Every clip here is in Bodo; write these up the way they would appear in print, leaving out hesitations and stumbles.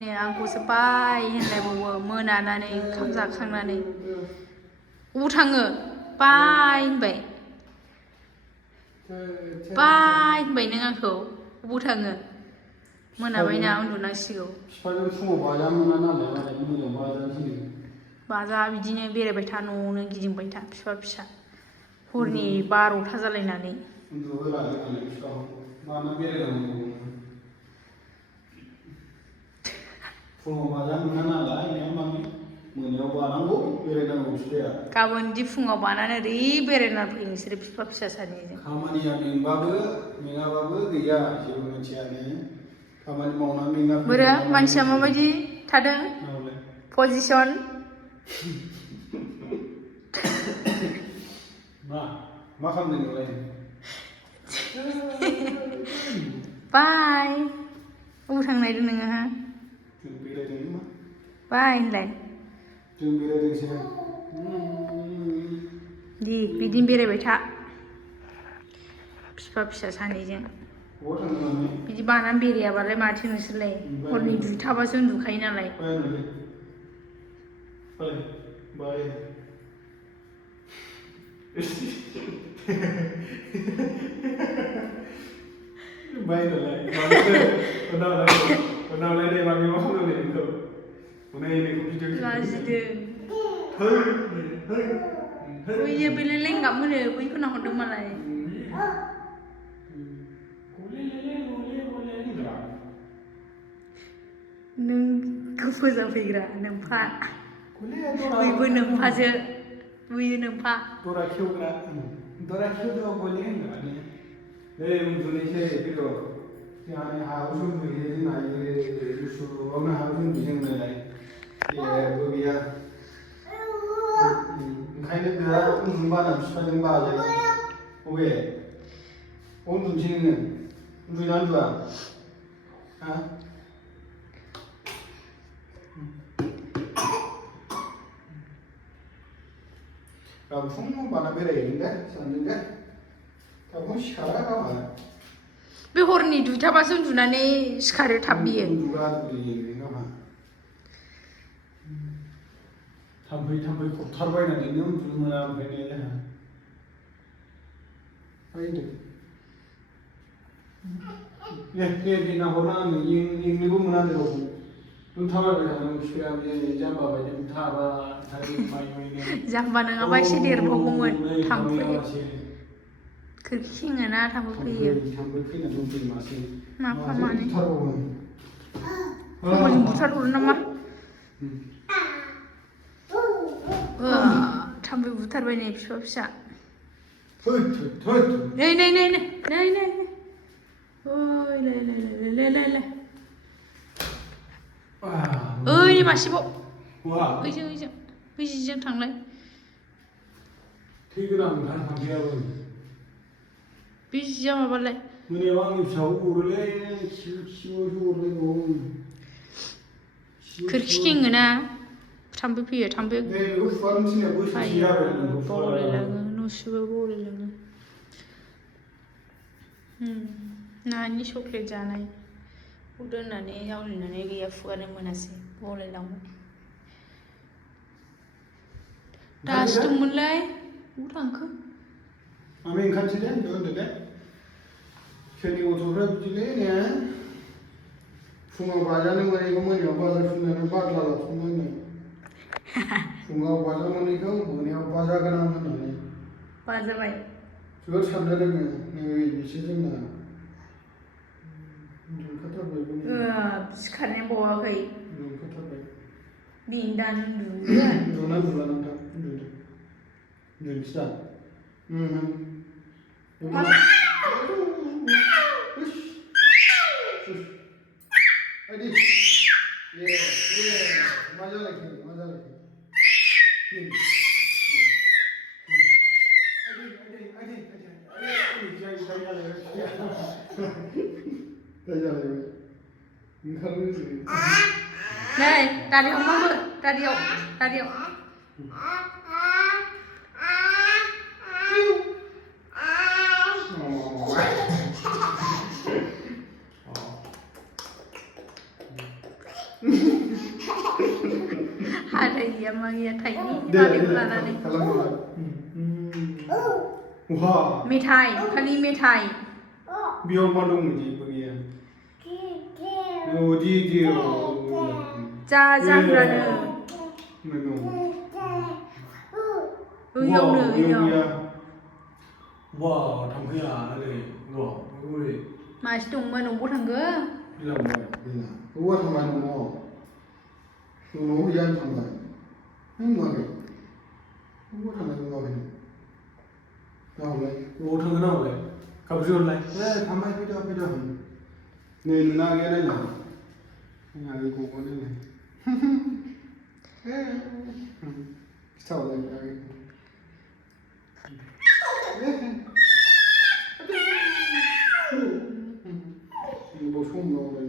आंखौसो बाय होनलायबावो मोनानानै ओंखाम जाखांनानै अबाव थाङो बाय होनबाय नों आंखौ अबाव थाङो मोनाबायना उन्दुनांसिगौ बिफाजों फुङाव बाजा मोना नालाय मालाय मोनायाव बाजानोसै बाजा बिदिनो बेरायबाय था न'आवनो गिदिंबाय था बिफा फिसा हरनि 12टा जालायनानै उन्दुहोला होनानै बिफाखौ मानो बेरायनांगौ फुङाव बाजा मोना नालाय माने मोनायाव बानांगौ बेरायनांगौ बिफाया गाबोन दि फुङाव बानानै ओरै बेरायना फै नोंसोरो बिफा फिसा सानैजों खामानिया मेङाबाबो गैया जेबो मिथियानो खामानि मावनानै मेंना बोरो मानसिया माबायदि थादों पजिसन मा खालामदों नोंलाय बाय अबाव थांनो नागिरदों नोङो हा जों बेरायदों मा बाय होनलाय जों बेरायदोंसो दि बिदिनो बेरायबाय था बिफा फिसा सानैजों बिदि बानानै बेरायाबालाय माथो नोंसोरलाय हरनि 2टाबासो उन्दुखायो नालाय बैयो बेलाय लेंगाब मोनो बैखौ नाहरदों मालाय नोंखौ फोजाफैग्रा नोमफा बैबो नोमफासो बैयो नोमफा दरा खेवग्रा दरा खेवग्रा गले होनग्रानि नै उन्दुनोसै फैद' जोंहा हायावसो उन्दुयो जोंना गुसुआवनो हायाव उन्दुयो जोंनालाय जेबो गैया ओंखायनो बिराद उन्दुनो बादों बिफाजों बाजाया बबे उन्दुनोसै नोङो उन्दुयोना उन्दुआ हा गाबोन फुङाव बाना बेरायहैगोन दे सानैजों दे गाबोन सिखारा गावहा बे हरनि 2टाबासो उन्दुनानै सिखारो थाब बियो गावहा थाम्फै खबथारबायनानैनो उन्दुनो मोना ओमफ्राय जोंहा दे नाहरना आङो एंनोबो मोना रावबो नों थाबायबाय थानांगौ बिफाया बे जाम्बा बायदि थाबाय जाम्बा नङाबा एसे देरबावगौमोन थाम्फै खोरखि खेङोना थाम्फै फैयो माफा मानै खम्बलजों बुथारहरो नामा थाम्फै बुथारबाय नै बिफा फिसा नै ओइ मासेबाव ओइजों बै जिजों थांलाय थैगोनांथार थाम्फैयाबो बे जिया माबालाय मोनायाव आंनि फिसाखौ अरोलै खिबुआवसो अरलायबावो खोरखि खेङोना थाम्फै फैयो थाम्फै बावलायलाङो न' सिबाबो बावलायलाङो नानि चक्लेट जानायखौ दोननानै जावलिनानै गैया फुगारनो मोनासै बावलायलांबाय दासो दंमोनलाय बबाव थांखो मामि ओंखारनोसै दे उन्दु दे सोरनि गथ'फ्रा बिदिलै ने फुङाव बाजानो मोनैखौ मोनायाव बाजाफिननानै बादला लाफिनबायनो फुङाव बाजा मोनैखौ मोनायाव बाजा गोनां होननानै बाजाबाय जोबोद साननो रोङो नै बिसोर जोंना सिखारनाया बावाखै ओंखारथारबाय बेनो दानो उन्दुगोन उन्दुला नोंथां उन्दुनोसै दा मा जालायखो नै दादियाव मा दादियाव गैया मा गैया थाइनि दे बादैखौ लानानै वा मेथाइ खालि मेथाइ बेयाव मा दं जेबो गैया औ दि जा जाग्रानो बैयावनो बैयाव वाव थांफैया ओरै र' ओरै मासे दंमोन अबाव थांखो बिलांबाय गैला औवा थांबाय न'आव गैया थांबाय नों नुवाखै औवा थांनाय नुवाखै नाहरलाय बबाव थांगोन नाहरलाय गाबज्रि हरलाय थांबाय फैदो नै नोंना आगैया नायलाय आगै गगोन नायलाय खिथाहरलाय आगैखौ बबाव सम मावलाय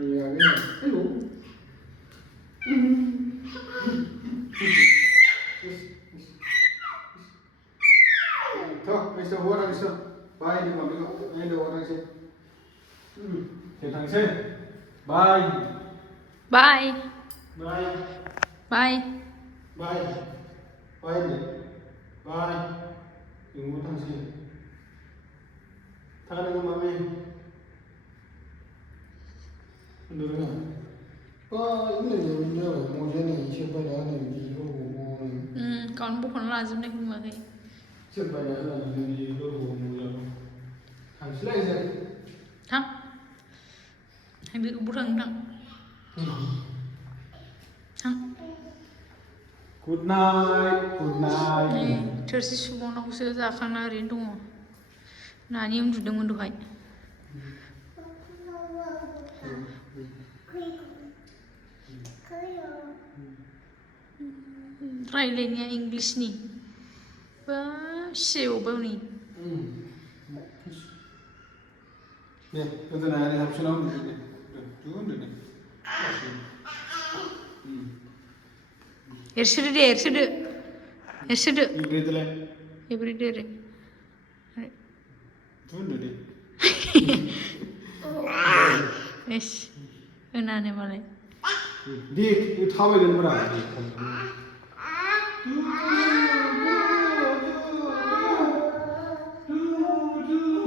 आंनि आगै hello Nächste Woche dann Bye, die Mami. Nächste Woche dann Tangsel. Bye. Bye. Bye. Bye. Bye. Bye. Bye. Tunggu tangsel. Tangan dengan Mami. Bener kan? Oh, ini dia mau jadi siapa dah ni di Con bukan lazim nih kemarin. siapa dah ni di tangsel aja. Thằng hai đứa cũng bút thằng Good night, good night. थोरसि सुबावनांगौसो जाखांना ओरैनो दङ नानि उन्दुदोंमोन दहाय रायलायनाया इंलिसनि बा सेवबाव नै दे गोदोनाया हाबसोनाव उन्दुदो दे उन्दुदो दे एरसोदो दे एरसोदो एरसोदो इब्रिदोलाय एब्रिदो ओरै उन्दुदो दे एस होनानो मालाय दे थाबायगोन ब्रा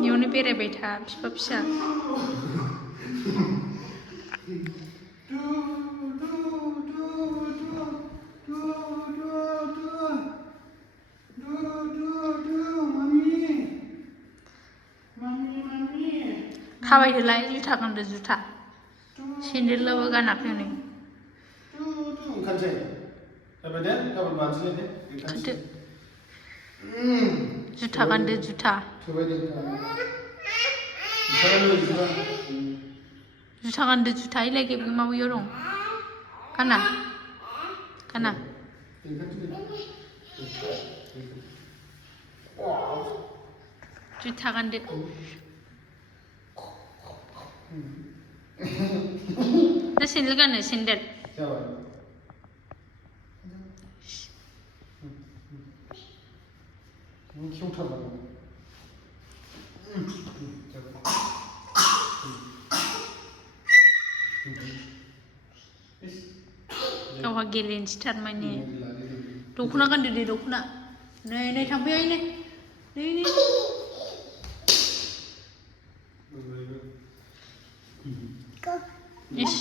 बेयावनो बेरायबाय था बिफा फिसा थाबायदोलाय जुथा गानदो जुथा सेन्देलबो गानाखै हनै ओंखारसै जाबाय दे गाबोन मानसिलाय दे ओंखारदो जुथा गानदो जुथा थोबाय दे जुथा गानदो जुथा इलाय बे माबायाव दं गाना गाना जुथा गानदो ना सेन्देल गानो सेन्देल गावहा गेलेनोसैथार माने दख'ना गानदो दे दख'ना नै नै थांफैहाय नै नै नै इस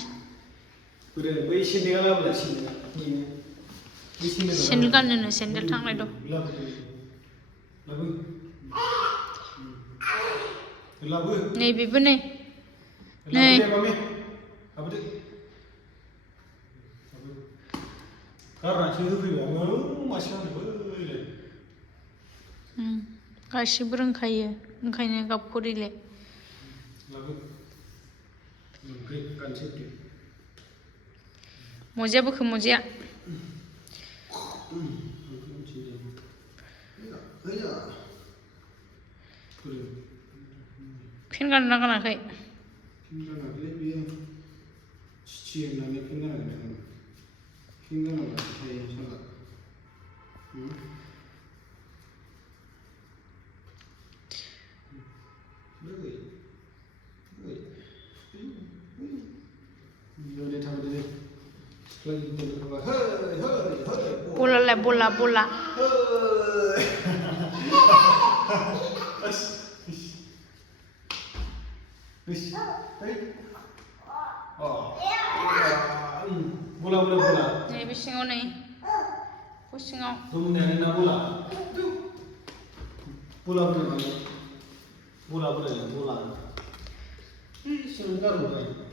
सेन्देल गाननो सेन्देल थांलाय दं नै बेबो नै नै गासिबो रोंखायो ओंखायनो गाबखरिले मजाया बोखो मजाया फेन गानदोंना गानाखै Bola bola bola. Bola bola bola. Nih bisingau nih. Bisingau. Kemudian ada bola. Bola bola. Bola bola bola. Sebentar udah.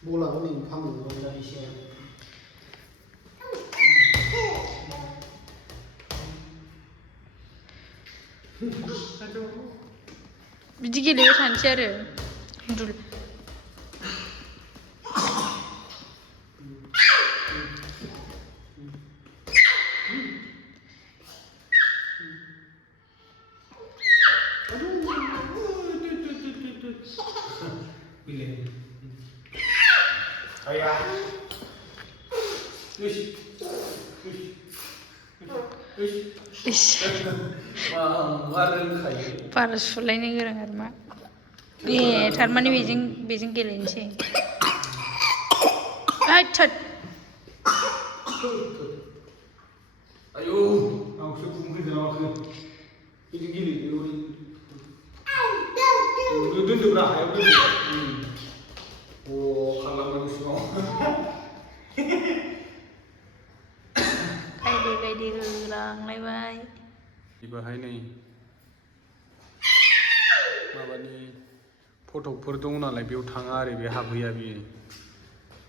Bola ini panggung dari sini. बिदि गेलेबाय थानोसै आरो उन्दुल बारा सुलायनो गोरों आरो मा थारमाने बेजों गेलेनोसै थोद आयौ आंसो बुंफैदों नामाखो बिदि गेलेयो दोनदोब्रा हायाव दोनदो खालामनांगौ सिगाङाव गायदे होलांलायबाय बेहाय नै माबानि फटकफोर दं नालाय बेयाव थाङा आरो बे हाबहैया बियो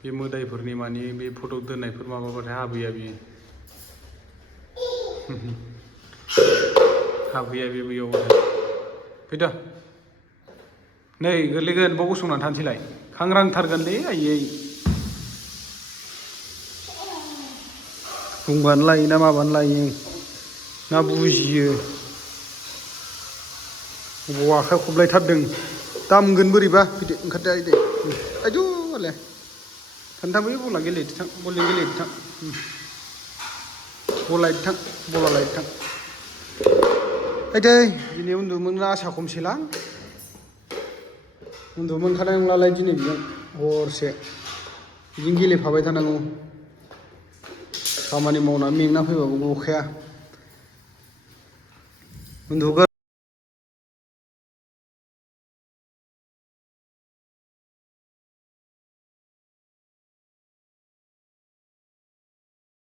बे मोदायफोरनि मानि बे फटक दोननायफोर माबाबाथाय हाबहैया बियो हाबहैया बे बैयाव फैद' नै गोरलैगोन बाव गसंनानै थानोसैलाय खांग्रांथारगोनलै आयै बुंबानो लायो ना माबानो लायो ना बुजियो बबाव आखाइ खबलायथारदों दामगोन बोरैबा फैदो ओंखारदो आयदै आयदु हले खोन्थाबै बला गेलेदो थां बलजों गेलेदो थां बल लायदो थां बला लायदो थां आयदै दिनै उन्दुमोन आसा खमसैलां उन्दुमोनखानाय नंलालाय दिनै बिजों हरसे बिजों गेलेफाबाय थानांगौ खामानि मावनानै मेंना फैबाबो गखाया उन्दुगोन